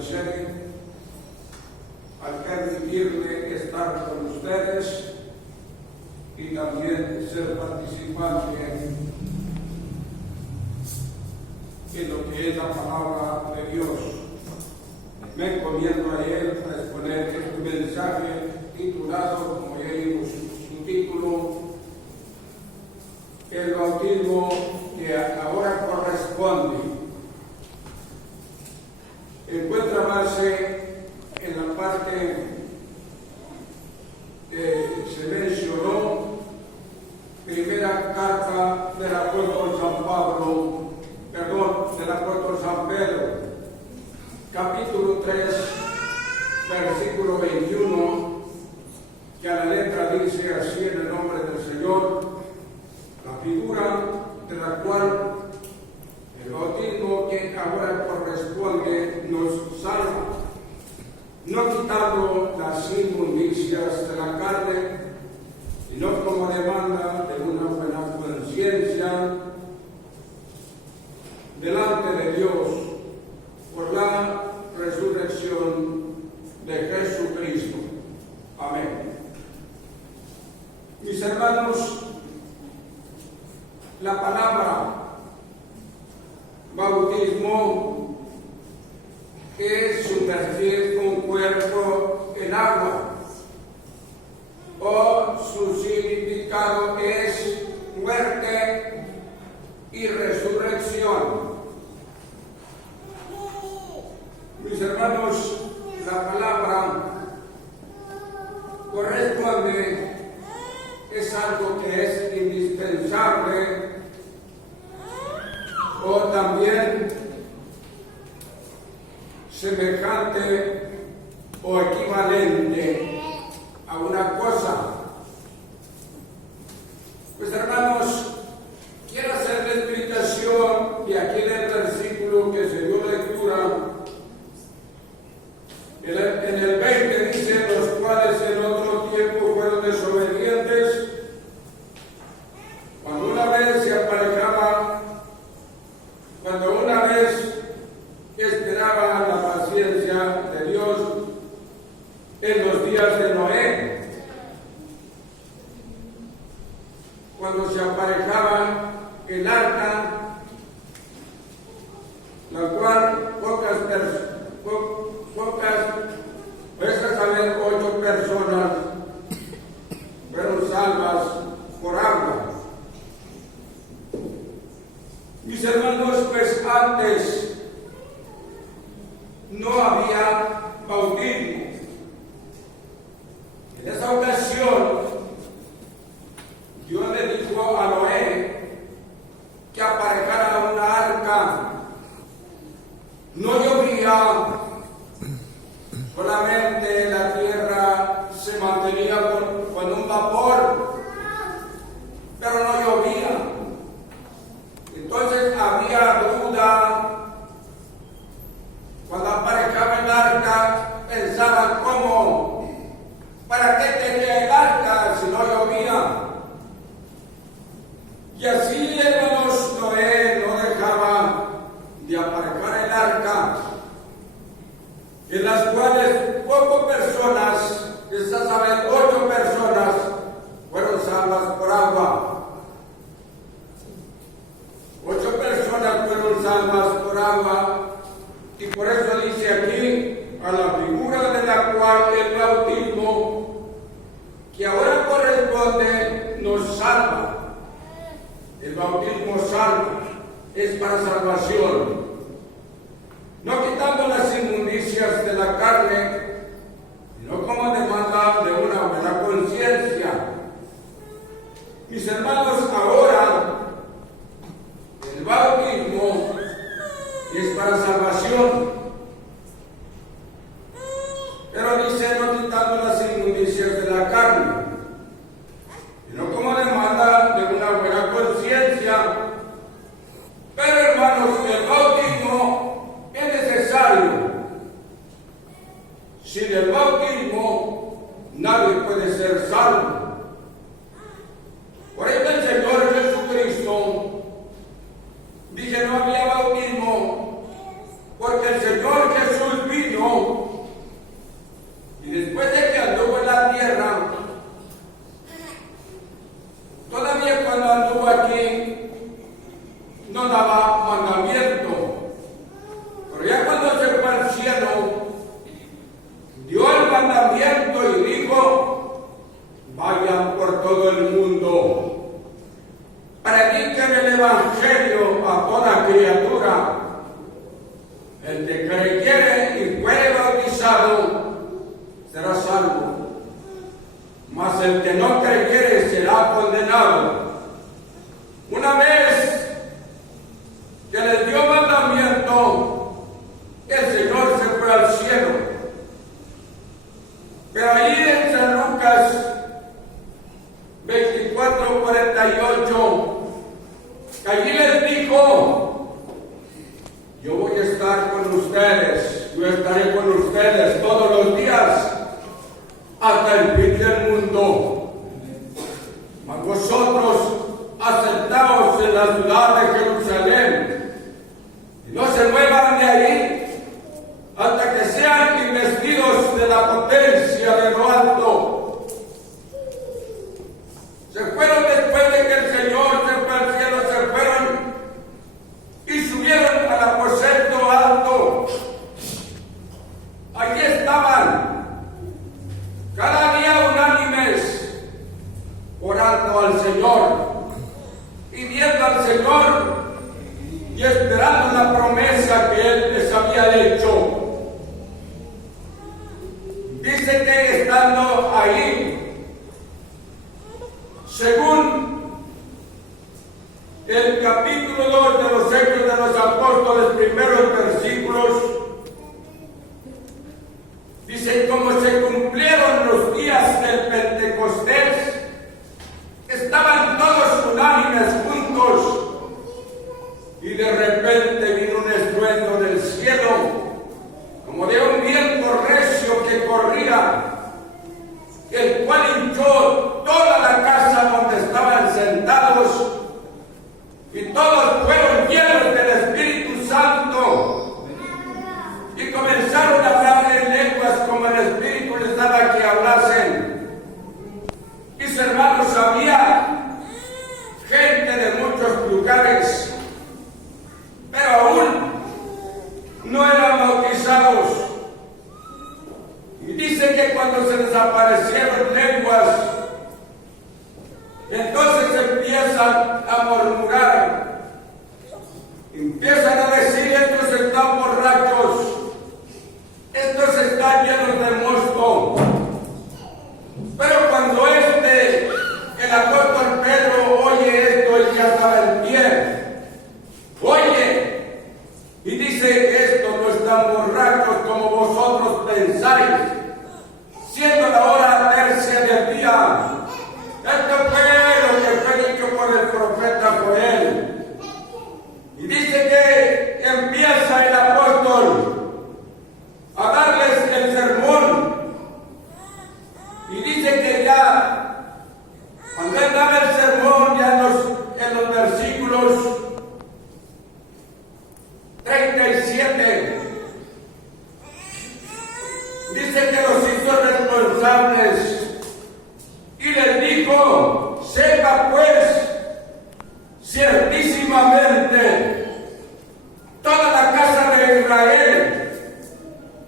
agradecer al permitirme estar con ustedes y también ser participante en lo que es la palabra de Dios. Me encomiendo a Él para exponer este mensaje titulado, como ya vimos su título, el bautismo que ahora corresponde. Encuentra base en la parte que se mencionó, primera carta del apóstol del apóstol San Pedro, capítulo 3, versículo 21, que a la letra dice así en el nombre del Señor: la figura de la cual el bautismo que ahora corresponde nos salva, no quitando las inmundicias de la carne, sino como demanda de una buena conciencia delante de Dios por la resurrección de Jesucristo. Amén. Mis hermanos, la palabra bautismo es sumergir un cuerpo en agua, o su significado es muerte y resurrección. Mis hermanos, la palabra corresponde es algo que es indispensable, o también semejante o equivalente a una cosa. Pues hermanos, quiero hacer la explicación de aquí del versículo que se dio lectura. En el 20 dice: los cuales en otro tiempo fueron desobedientes, cuando una vez esperaban la paciencia de Dios en los días de Noé, cuando se aparejaba el arca, la cual pocas, a saber, 8 personas fueron salvas por agua. Mis hermanos, pues antes no había bautismo. En esa ocasión, Dios le dijo a Noé que aparejara una arca. No llovía, solamente la tierra se mantenía con un vapor, pero no llovía. Entonces había duda. Cuando aparejaba el arca, pensaba cómo, ¿para qué tenía el arca si no llovía? Y así, hermanos, Noé no dejaba de aparejar el arca, en las cuales pocas personas, a saber, 8 personas, fueron salvas por agua. 8 personas fueron salvas por agua, y por eso dice aquí: a la figura de la cual el bautismo que ahora corresponde nos salva. El bautismo salva, es para salvación, no quitando las inmundicias de la carne, sino como demanda de una buena conciencia. Mis hermanos, ahora el bautismo es para salvación, pero dice: no quitando las inmundicias de la carne, sino como demanda de una buena conciencia. Pero hermanos, el bautismo es necesario. Sin el bautismo nadie puede ser salvo. Por eso el Señor aquí no daba mandamiento, pero ya cuando se fue al cielo, dio el mandamiento y dijo: vayan por todo el mundo, prediquen el evangelio a toda criatura. El que creyere y fuere bautizado será salvo, mas el que no creyere será condenado. Una vez que les dio mandamiento, el Señor se fue al cielo. Pero ahí en San Lucas 24:48, allí les dijo: yo voy a estar con ustedes, yo estaré con ustedes todos los días hasta el fin del mundo. Mas vosotros asentaos en la ciudad de Jerusalén y no se muevan de ahí hasta que sean investidos de la potencia de lo alto. Se fueron después de que el Señor se fue al cielo, se fueron y subieron al aposento alto. Allí estaban, cada día unánimes, orando al Señor, pidiendo al Señor y esperando la promesa que Él les había hecho. Dice que estando ahí, según el capítulo 2 de los Hechos de los Apóstoles, primeros versículos, dice: como se cumplieron los días del Pentecostés, estaban todos unánimes juntos, y de repente vino un estruendo del cielo, como de un viento recio que corría, el cual hinchó toda la casa donde estaban sentados, y todos fueron llenos del Espíritu Santo, y comenzaron a hablar en lenguas como el Espíritu les daba que hablasen. Mis hermanos, había gente de muchos lugares, pero aún no eran bautizados. Y dice que cuando se les aparecieron lenguas, entonces empiezan a murmurar, empiezan a decir: estos están borrachos, estos están llenos de mosto. Pero cuando el apóstol Pedro oye esto, él ya estaba en pie. Oye, y dice: estos no están borrachos como vosotros pensáis, siendo la hora tercia del día. Esto fue lo que fue dicho por el profeta Joel. Y dice que empieza el apóstol a darles el sermón. Y dice que ya, cuando él daba el sermón, ya en los versículos 37, dice que los hizo responsables y les dijo: sepa pues ciertísimamente toda la casa de Israel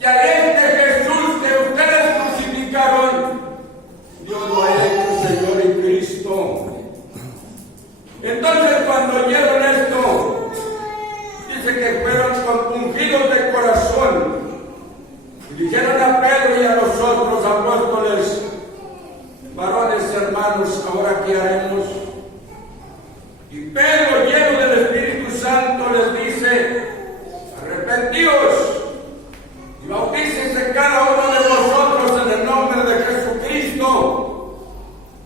que a este Jesús que ustedes crucificaron, Dios lo ha hecho Señor y Cristo. Entonces, cuando oyeron esto, dice que fueron compungidos de corazón y dijeron a Pedro y a los otros apóstoles: varones hermanos, ¿ahora qué haremos? Y Pedro, lleno del Espíritu Santo, les dice: arrepentíos y bautícense cada uno de vosotros en el nombre de Jesucristo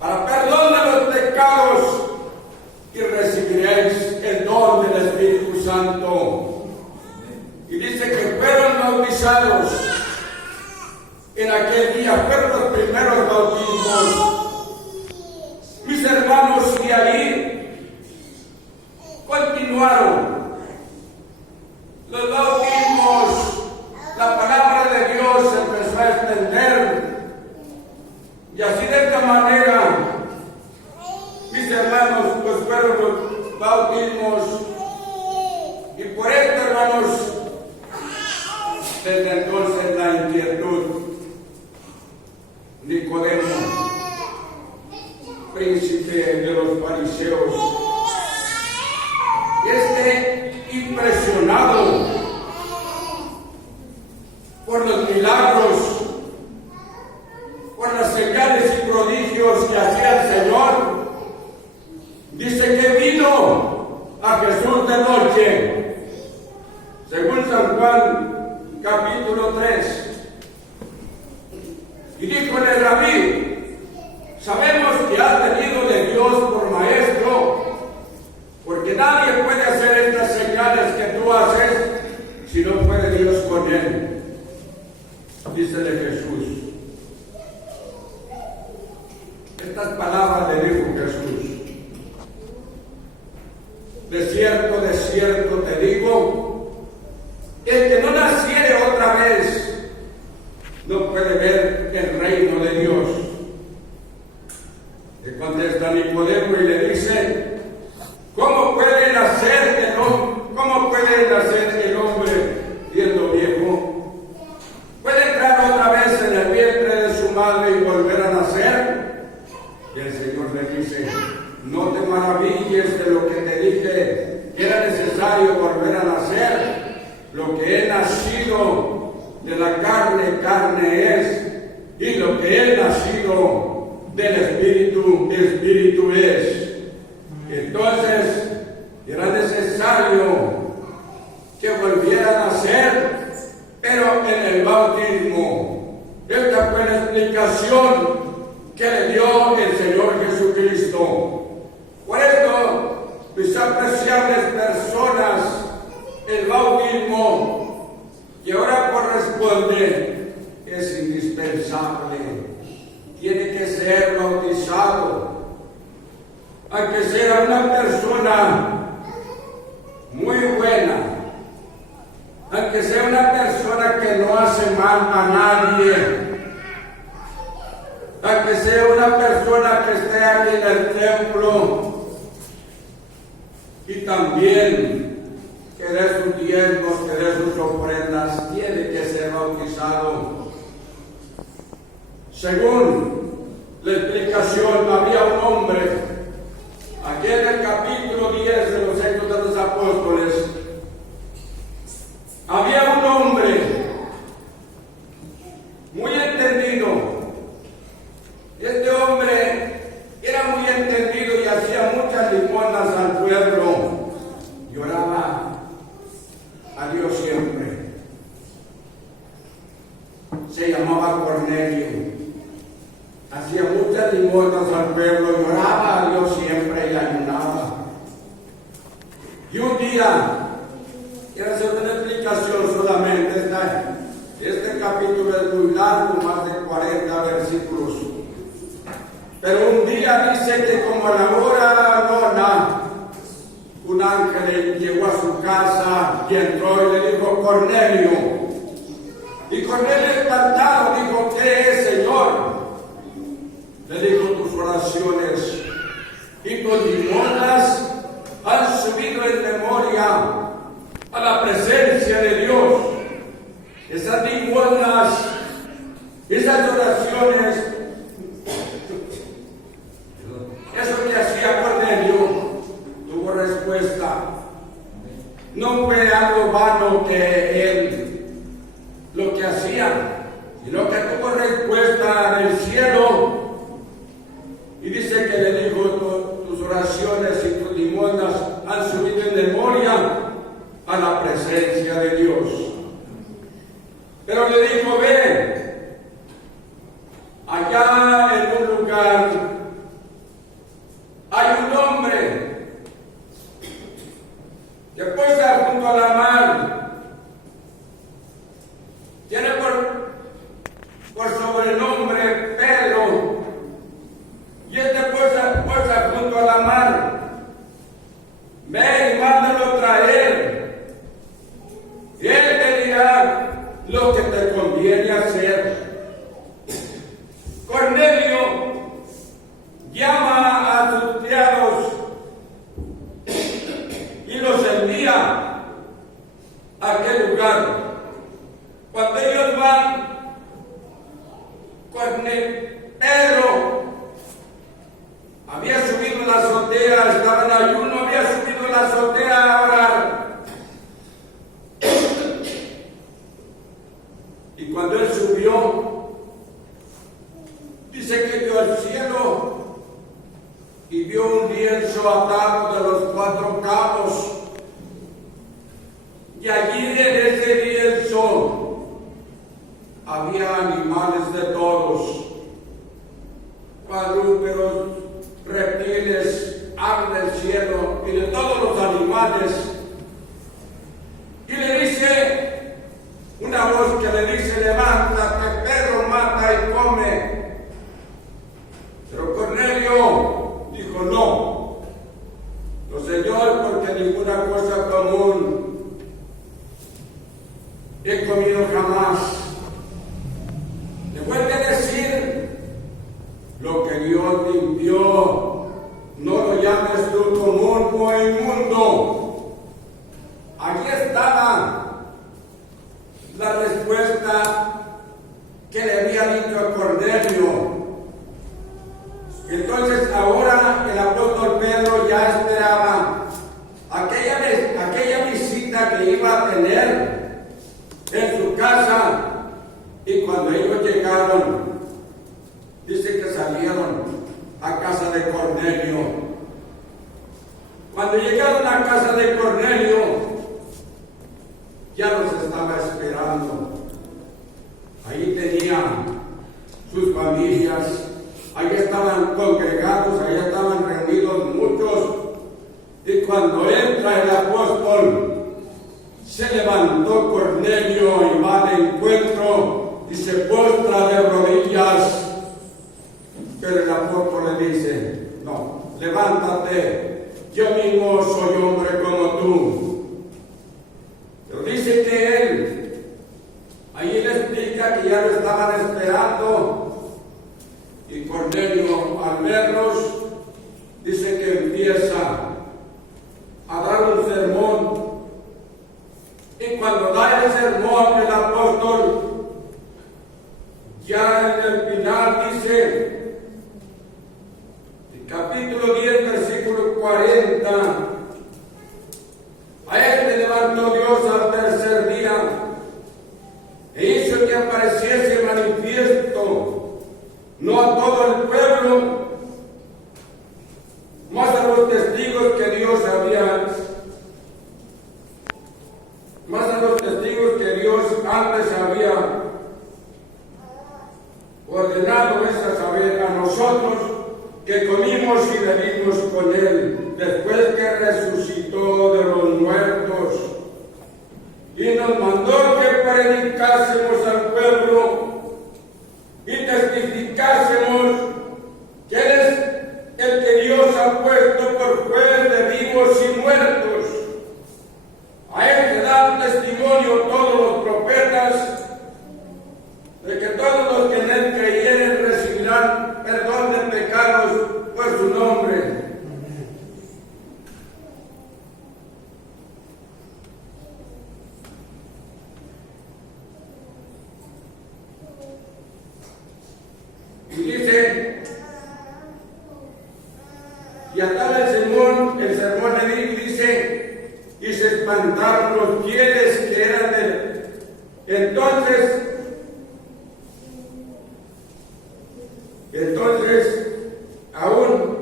para perdón de los pecados, y recibiréis el don del Espíritu Santo. Y dice que fueron bautizados en aquel día, fueron los primeros bautismos. Mis hermanos, y ahí continuaron los bautismos. La palabra de Dios empezó a extender, y así de esta manera, mis hermanos, pues fueron fueron bautismos. Y por esto, hermanos, desde entonces la inquietud. Nicodemo, príncipe de los fariseos, impresionado por los milagros, por las señales y prodigios que hacía el Señor, dice que vino a Jesús de noche, según San Juan capítulo 3, y díjole: Rabí, sabemos que has venido de Dios por maestro, porque nadie puede hacer estas señales que tú haces si no puede Dios con él. Dícele Jesús. Estas palabras le dijo Jesús: de cierto te digo, el que no naciere otra vez no puede ver el reino de Dios. Le contesta Nicodemo y le dice: ¿Cómo puede nacer el hombre siendo viejo? ¿Puede entrar otra vez en el vientre de su madre y volver a nacer? Y el Señor le dice: no te maravilles de lo que te dije, que era necesario volver a nacer. Lo que he nacido de la carne, carne es, y lo que he nacido del Espíritu, Espíritu es. Entonces era necesario que volviera a nacer, pero en el bautismo. Esta fue la explicación que le dio el Señor Jesucristo. Por esto, mis apreciables personas, el bautismo que ahora corresponde es indispensable. Tiene que ser bautizado. Aunque sea una persona muy buena, aunque sea una persona que no hace mal a nadie, aunque sea una persona que esté aquí en el templo y también que dé sus diezmos, que dé sus ofrendas, tiene que ser bautizado. Según la explicación, había un hombre, aquí en el capítulo 10 de los Hechos de los Apóstoles, había un hombre muy entendido. Este hombre era muy entendido y hacía muchas limosnas al pueblo y oraba a Dios siempre. Se llamaba Cornelio. Hacía muchas limosnas al pueblo y oraba a Dios siempre y ayunaba. Y un día, quiero hacer una explicación solamente, este capítulo es muy largo, más de 40 versículos. Pero un día dice que como a la hora nona, un ángel llegó a su casa y entró y le dijo: Cornelio. Y Cornelio, espantado, dijo: ¿qué es, Señor? Le dijo: tus oraciones y tus limosnas han subido en memoria a la presencia de Dios. Esas limosnas, esas oraciones, eso que hacía Cornelio, tuvo respuesta. No fue algo vano que él lo que hacía, sino que tuvo respuesta del cielo. Y dice que le dijo: tus oraciones y tus limosnas han subido en memoria a la presencia de Dios. Pero le dijo: ve, allá en un lugar hay un hombre que posa junto a la mar. Tiene por sobrenombre Pedro. Y este posa junto a la mar. Ve y mándalo traer. Y él te dirá lo que te conviene hacer. Cornelio llama a sus criados a aquel lugar. Cuando ellos van con Pedro, había subido a la azotea, estaba en ayuno, había subido a la azotea a orar. Y cuando él subió, dice que vio al cielo y vio un lienzo atado de los 4 cabos. Y allí en ese lienzo había animales de todos, cuadrúpedos, reptiles, aves del cielo y de todos los animales. Y le dice una voz que le dice: levántate, Pedro, mata y come. Pero Cornelio dijo: no, Señor, porque ninguna cosa común he comido jamás. Le vuelve a decir: lo que Dios limpió, no lo llames tú común o inmundo. Allí estaba la respuesta que le había dicho a Cornelio. Entonces ahora el apóstol Pedro ya esperaba aquella visita que iba a tener en su casa. Y cuando ellos llegaron, dice que salieron a casa de Cornelio. Cuando llegaron a casa de Cornelio, ya los estaba esperando. Ahí tenían sus familias, ahí estaban congregados, ahí estaban reunidos muchos. Y cuando entra el apóstol, se levantó Cornelio y va al encuentro y se postra de rodillas. Pero el apóstol le dice: no, levántate, yo mismo soy hombre como tú. Pero dice que él, ahí le explica que ya lo estaban esperando. Y Cornelio, al verlos, dice que empieza a dar un sermón. Y cuando da el sermón, el apóstol, ya en el final dice, capítulo 10, versículo 40, a él le levantó Dios al tercer día e hizo que apareciese manifiesto, no a todo el pueblo, mas a los testigos que Dios antes había ordenado, es a saber, a nosotros, que comimos y bebimos con él después que resucitó de los muertos, y nos mandó que predicásemos al pueblo y testificásemos que él es el que Dios ha puesto por juez de vivos y muertos. A él se dan testimonio todos los profetas de que todos los que en él creyeren recibirán perdón de pecados por su nombre. Y dice, y acá el sermón le dice, y se espantaron los fieles que eran de él. Entonces, aún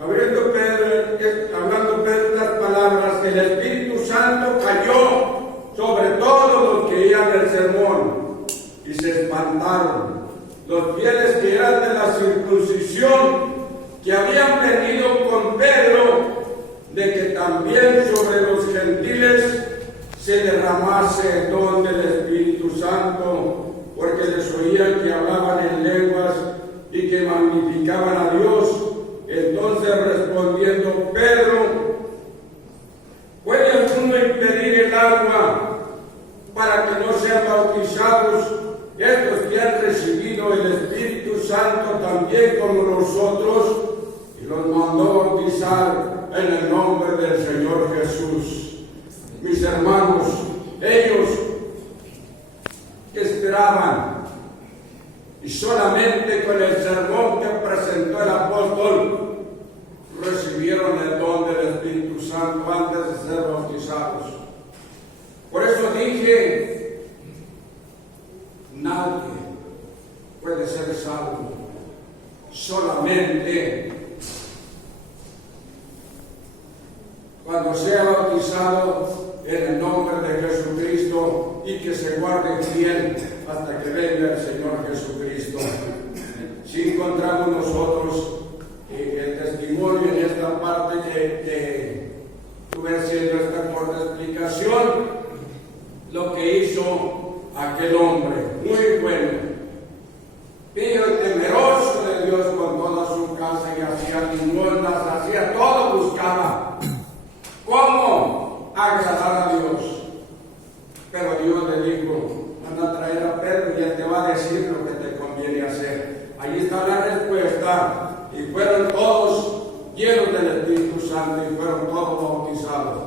hablando Pedro las palabras, el Espíritu Santo cayó sobre todos los que oían el sermón, y se espantaron los fieles que eran de la circuncisión, que habían venido con Pedro, de que también sobre los gentiles se derramase el don del Espíritu Santo, porque les oían que hablaban en lenguas y que magnificaban a Dios. Entonces respondiendo Pedro, ¿puede alguno impedir el agua para que no sean bautizados estos que han recibido el Espíritu Santo también como nosotros? Y los mandó bautizar en el nombre del Señor Jesús. Santo antes de ser bautizados. Por eso dije, nadie puede ser salvo, solamente cuando sea bautizado en el nombre de Jesucristo y que se guarde fiel hasta que venga el Señor Jesucristo. Si encontramos nosotros el testimonio en esta parte que tuve haciendo esta corta explicación, lo que hizo aquel hombre, muy bueno, pío y temeroso de Dios con toda su casa, y hacía limosnas, hacía todo, buscaba cómo agradar a Dios. Pero Dios le dijo, anda a traer a Pedro y él te va a decir lo que te conviene hacer. Ahí está la respuesta. Y fueron todos llenos del Espíritu Santo y fueron todos bautizados.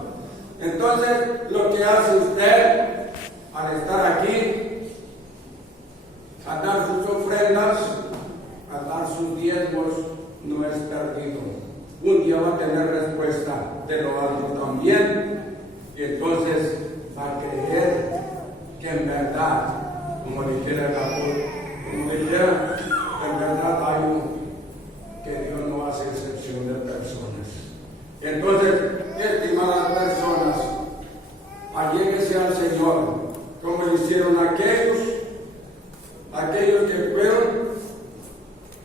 Entonces, lo que hace usted al estar aquí, al dar sus ofrendas, al dar sus diezmos, no es perdido. Un día va a tener respuesta de lo alto también. Y entonces va a creer que en verdad, como dijera en verdad hay que Dios no hace excepción de personas. Entonces, estimadas personas, alléguese al Señor, como hicieron aquellos que fueron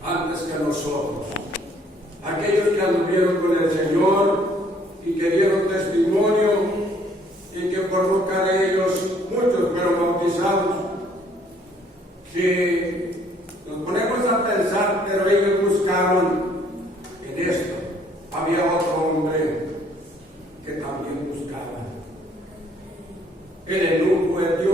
antes que nosotros, aquellos que anduvieron con el Señor y que dieron testimonio y que por boca de ellos muchos fueron bautizados. Que nos ponemos a pensar, pero ellos buscaron en esto. Había otro hombre que también buscaba. El eunuco etíope